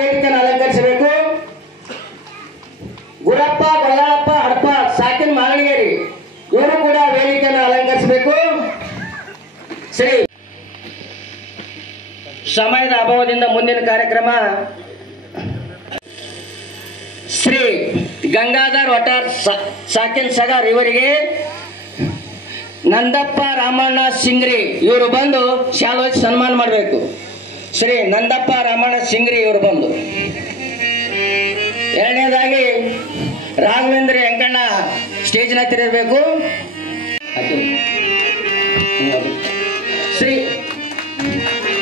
ವೇದಿಕೆಯನ್ನು ಅಲಂಕರಿಸಬೇಕು. ಗುರಪ್ಪ ಗೊಲ್ಲಾಳಪ್ಪ ಹಡಪ ಸಾಕಿನ್ ಮಾಗಣಿಗೇರಿ ಇವರು ಕೂಡ ವೇದಿಕೆಯನ್ನು ಅಲಂಕರಿಸಬೇಕು. ಶ್ರೀ ಸಮಯದ ಅಭಾವದಿಂದ ಮುಂದಿನ ಕಾರ್ಯಕ್ರಮ ಶ್ರೀ ಗಂಗಾಧರ್ ವಟಾರ್ ಸಾಕಿನ್ ಸಗಾರ್ ಇವರಿಗೆ ನಂದಪ್ಪ ರಾಮಣ್ಣ ಸಿಂಗ್ರಿ ಇವರು ಬಂದು ಶಾಲು ಸನ್ಮಾನ ಮಾಡಬೇಕು. ಶ್ರೀ ನಂದಪ್ಪ ರಾಮಣ್ಣ ಸಿಂಗ್ರಿ ಇವರು ಬಂದು. ಎರಡನೇದಾಗಿ ರಾಘವೇಂದ್ರ ವೆಂಕಣ್ಣ ಸ್ಟೇಜ್ನ ತಿರಬೇಕು. ಶ್ರೀ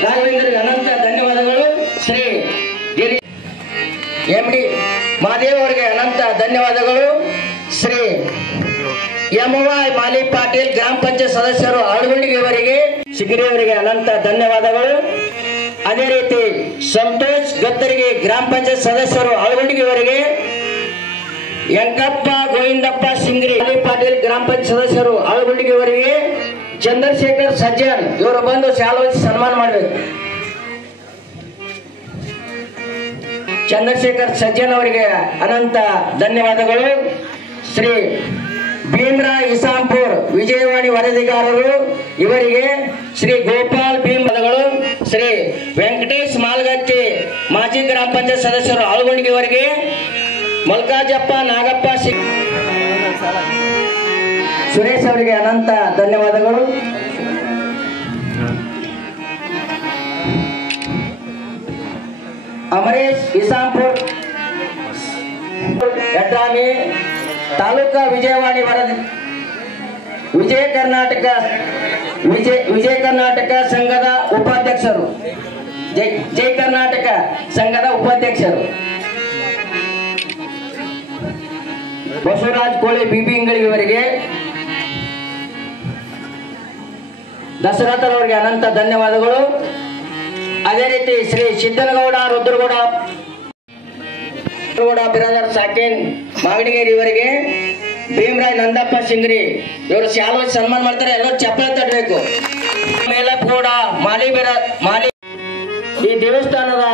ರಾಘವೇಂದ್ರಿಗೆ ಅನಂತ ಧನ್ಯವಾದಗಳು. ಶ್ರೀ MD ಮಹಾದೇವ್ ಅವರಿಗೆ ಅನಂತ ಧನ್ಯವಾದಗಳು. ಶ್ರೀ MY ಮಾಲಿ ಪಾಟೀಲ್ ಗ್ರಾಮ ಪಂಚಾಯತ್ ಸದಸ್ಯರು ಆಳಗುಂಡಿಗೆ ಇವರಿಗೆ ಸಿಂಗ್ರಿ ಅವರಿಗೆ ಅನಂತ ಧನ್ಯವಾದಗಳು. ಅದೇ ರೀತಿ ಸಂತೋಷ್ ಗತ್ತರಿಗೆ ಗ್ರಾಮ ಪಂಚಾಯತ್ ಸದಸ್ಯರು ಆಳಗುಂಡಿಗೆ ಇವರಿಗೆ, ಯಂಕಪ್ಪ ಗೋವಿಂದಪ್ಪ ಸಿಂಗ್ರಿ ಮಾಲಿ ಪಾಟೀಲ್ ಗ್ರಾಮ ಪಂಚಾಯತ್ ಸದಸ್ಯರು ಆಳಗುಂಡಿಗೆ ಇವರಿಗೆ, ಚಂದ್ರಶೇಖರ್ ಸಜ್ಜನ್ ಇವರು ಬಂದು ಶಾಲು ಸನ್ಮಾನ ಮಾಡಬೇಕು. ಚಂದ್ರಶೇಖರ್ ಸಜ್ಜನ್ ಅವರಿಗೆ ಅನಂತ ಧನ್ಯವಾದಗಳು. ಶ್ರೀ ಭೀಮರಾವ್ ಇಸಾಂಪುರ್ ವಿಜಯವಾಣಿ ವರದಿಗಾರರು ಇವರಿಗೆ, ಶ್ರೀ ಗೋಪಾಲ್ ಭೀಮಗಳು, ಶ್ರೀ ವೆಂಕಟೇಶ್ ಮಾಲ್ಗತ್ತಿ ಮಾಜಿ ಗ್ರಾಮ ಪಂಚಾಯತ್ ಸದಸ್ಯರು ಆಳಗುಂಡಿಗೆ ಇವರಿಗೆ, ಮಲ್ಕಾಜಪ್ಪ ನಾಗಪ್ಪ ಸುರೇಶ್ ಅವರಿಗೆ ಅನಂತ ಧನ್ಯವಾದಗಳು. ಅಮರೇಶ್ ಇಸಾಂಪುರ್ ಯಡ್ರಾಮಿ ತಾಲೂಕಾ ವಿಜಯವಾಣಿ ವರದಿ ವಿಜಯ ಕರ್ನಾಟಕ ಸಂಘದ ಉಪಾಧ್ಯಕ್ಷರು, ಜೈ ಕರ್ನಾಟಕ ಸಂಘದ ಉಪಾಧ್ಯಕ್ಷರು ಬಸವರಾಜ್ ಕೋಳಿ ಬಿಬಿ ಇಂಗಳಿವರಿಗೆ, ದಶರಥರ್ ಅವರಿಗೆ ಅನಂತ ಧನ್ಯವಾದಗಳು. ಅದೇ ರೀತಿ ಶ್ರೀ ಸಿದ್ದನಗೌಡ ರುದ್ರಗೌಡ ಬಿರಾದರ್ ಸಾಕಿನ್ ಮಾಗಣಿಗೇರಿ ಇವರಿಗೆ, ಭೀಮರಾಯ್ ನಂದಪ್ಪ ಸಿಂಗ್ರಿ ಇವರು ಶಾಲು ಸನ್ಮಾನ ಮಾಡ್ತಾರೆ. ಎಲ್ಲರೂ ಚಪ್ಪಲಿ ತಟ್ಟಬೇಕು. ಮೇಲಪ್ಪಗೌಡ ಮಾಲಿ ಈ ದೇವಸ್ಥಾನದ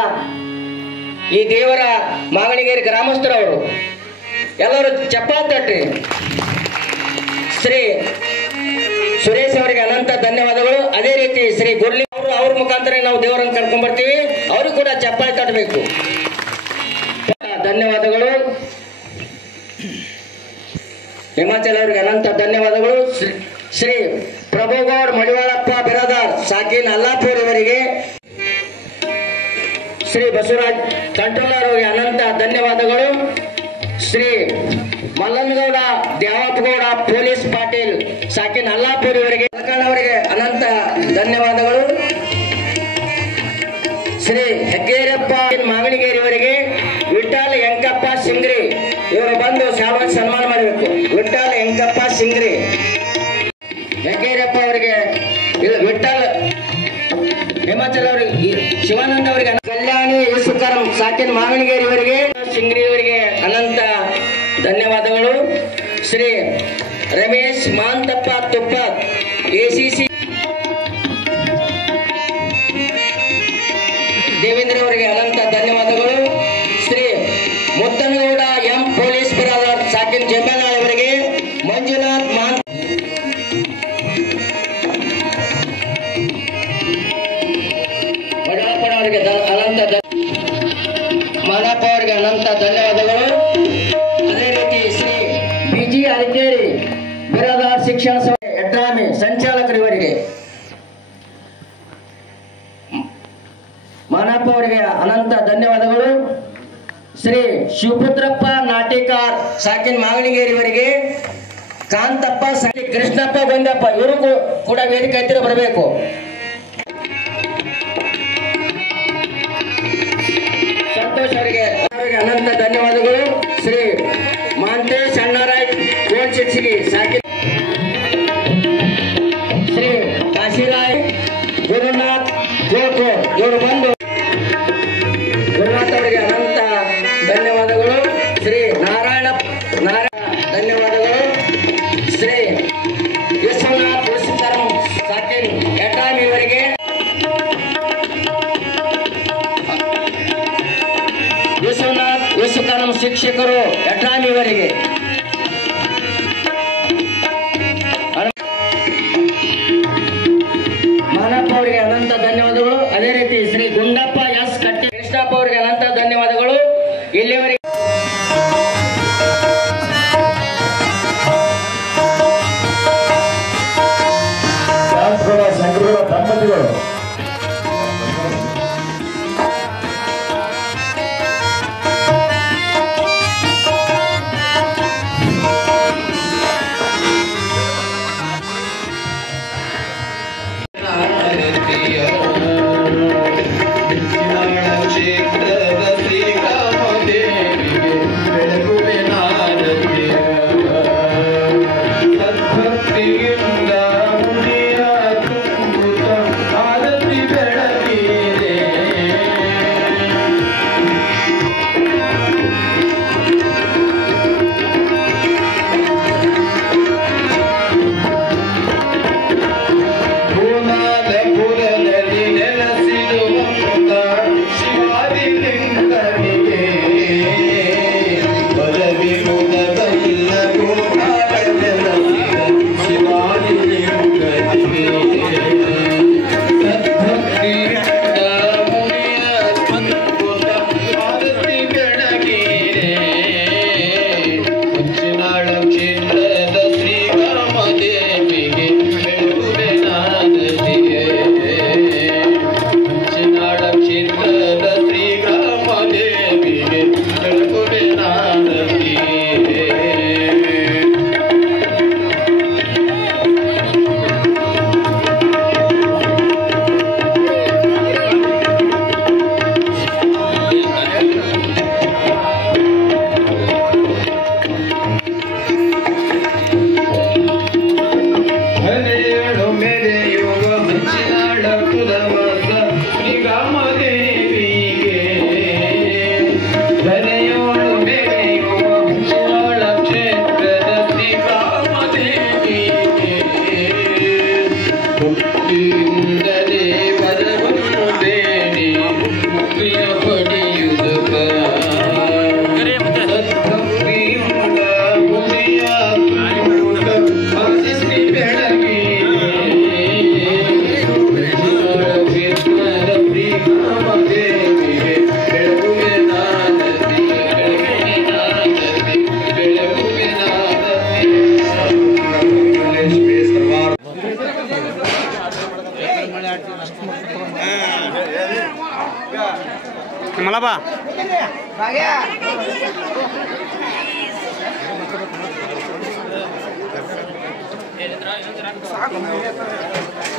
ಈ ದೇವರ ಮಾಗಣಿಗೇರಿ ಗ್ರಾಮಸ್ಥರವರು ಎಲ್ಲರೂ ಚಪ್ಪಲಿ ತಟ್ರಿ. ಶ್ರೀ ಸುರೇಶ್ ಅವರಿಗೆ ಅನಂತ ಧನ್ಯವಾದಗಳು. ಅದೇ ರೀತಿ ಶ್ರೀ ಗುರ್ಲಿ ಅವರು ಅವ್ರ ಮುಖಾಂತರ ನಾವು ದೇವರನ್ನು ಕರ್ಕೊಂಡ್ ಬರ್ತೀವಿ, ಅವರು ಕೂಡ ಚಪ್ಪಾಳೆ ತಟ್ಟಬೇಕು. ಧನ್ಯವಾದಗಳು. ಹಿಮಾಚಲ್ ಅವರಿಗೆ ಅನಂತ ಧನ್ಯವಾದಗಳು. ಶ್ರೀ ಪ್ರಭುಗೌಡ್ ಮಡಿವಾಳಪ್ಪ ಬಿರಾದಾರ್ ಸಾಕಿನ್ ಅಲ್ಲಾಪುರ್ ಇವರಿಗೆ, ಶ್ರೀ ಬಸವರಾಜ್ ಕಂಟ್ರೋಲರ್ ಅವರಿಗೆ ಅನಂತ ಧನ್ಯವಾದಗಳು. ಶ್ರೀ ಮಲ್ಲನಗೌಡ ದೇವಪ್ಪಗೌಡ ಪೊಲೀಸ್ ಪಾಟೀಲ್ ಸಾಕಿನ್ ಅಲ್ಲಾಪುರ್ ಇವರಿಗೆ ಅವರಿಗೆ ಅನಂತ ಧನ್ಯವಾದಗಳು. ಶ್ರೀ ಹೆಗ್ಗೇರಪ್ಪ ಮಾಗಣಿಗೇರಿ ಇವರಿಗೆ, ವಿಠಲ್ ಯಂಕಪ್ಪ ಸಿಂಗ್ರಿ ಇವರು ಬಂದು ಶಾಲು ಸನ್ಮಾನ ಮಾಡಬೇಕು. ವಿಠಲ್ ಯಂಕಪ್ಪ ಸಿಂಗ್ರಿ, ಹೆಗ್ಗೇರಪ್ಪ ಅವರಿಗೆ, ವಿಠಲ್ ಹಿಮಾಚಲ್ ಅವರಿಗೆ, ಶಿವಾನಂದ ಅವರಿಗೆ, ಕಲ್ಯಾಣಿ ಯಶುಕರಂ ಸಾಕಿನ್ ಮಾಗಣಿಗೇರಿ ಇವರಿಗೆ, ಸಿಂಗ್ರಿ ಇವರಿಗೆ ಅನಂತ ಧನ್ಯವಾದಗಳು. ಶ್ರೀ ರಮೇಶ್ ಮಾಂತಪ್ಪ ತುಪ್ಪ ACC ದೇವೇಂದ್ರ ಅವರಿಗೆ ಅನಂತ ಧನ್ಯವಾದಗಳು. ಶ್ರೀ ಮುತ್ತನಗೌಡ ಎಂ ಪೊಲೀಸ್ ಬಿರಾದರ್ ಸಾಕಿನ್ ಜಂಬನಾಳ್ ಅವರಿಗೆ, ಮಂಜುನಾಥ್ ಅವರಿಗೆ ಮಾನಪ್ಪ ಅವರಿಗೆ ಅನಂತ ಧನ್ಯವಾದಗಳು. ಅದೇ ರೀತಿ ಶ್ರೀ BG ಅರಕೇರಿ ಬಿರಾದಾರ್ ಶಿಕ್ಷಣ ಸಭೆ ಯಡ್ರಾಮಿ ಸಂಚಾಲಕರು ಇವರಿಗೆ, ಮಾನಪ್ಪ ಅವರಿಗೆ ಅನಂತ ಧನ್ಯವಾದಗಳು. ಶ್ರೀ ಶಿವಪುತ್ರಪ್ಪ ನಾಟಿಕಾರ್ ಸಾಕಿನ್ ಮಾಗಣಿಗೇರಿ ಇವರಿಗೆ, ಕಾಂತಪ್ಪ ಕೃಷ್ಣಪ್ಪ ಗೊಂದಪ್ಪ ಇವರು ಕೂಡ ವೇದಿಕೆ ಹತ್ತಿರ ಬರಬೇಕು. ಸಂತೋಷ್ ಅವರಿಗೆ ಅನಂತ ಧನ್ಯವಾದಗಳು. ಶ್ರೀ ಮಾಂತೇಶ್ ಅಣ್ಣರಾಯ್ ಕೋನ್ ಶಿಕ್ಷಕಿ ಸಾಕಿನ್, ಶ್ರೀ ಕಾಶಿರಾಯ್ ಗುರುನಾಥ್ ಗೋಕೂರ್ ಇವರು ಬಂದು ಗುರುನಾಥ್ ಅವರಿಗೆ ಅನಂತ ಧನ್ಯವಾದಗಳು. ಶ್ರೀ ನಾರಾಯಣ ಧನ್ಯವಾದಗಳು. ಶ್ರೀ ವಿಶ್ವನಾಥ್ ಸಾಕಿನ್ ಯಡ್ರಾಮಿ ಇವರಿಗೆ ಮೂಲಕ ನಮ್ಮ ಶಿಕ್ಷಕರು ಯಟ್ರಾಮಿ ಇವರಿಗೆ ಮಾನಪ್ಪ ಅವರಿಗೆ ಅನಂತ ಧನ್ಯವಾದಗಳು. ಅದೇ ರೀತಿ ಶ್ರೀ ಗುಂಡಪ್ಪ ಎಸ್ ಕಟ್ಟಿ ಕೃಷ್ಣಪ್ಪ ಅವರಿಗೆ ಅನಂತ ಧನ್ಯವಾದಗಳು. ಇಲ್ಲಿವರೆಗೆ ದಂಪತಿಗಳು ಮಲಬಾ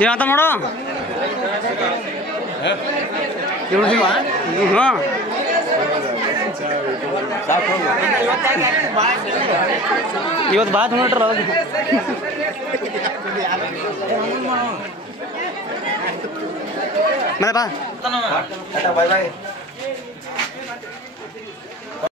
ಏನಂತ ಮಾಡು ಹಾಂ ಇವತ್ತು ಬಾ ನೋಡ್ರ ಮತ್ತೆ ಬಾ ಬಾಯ್ ಬಾಯ್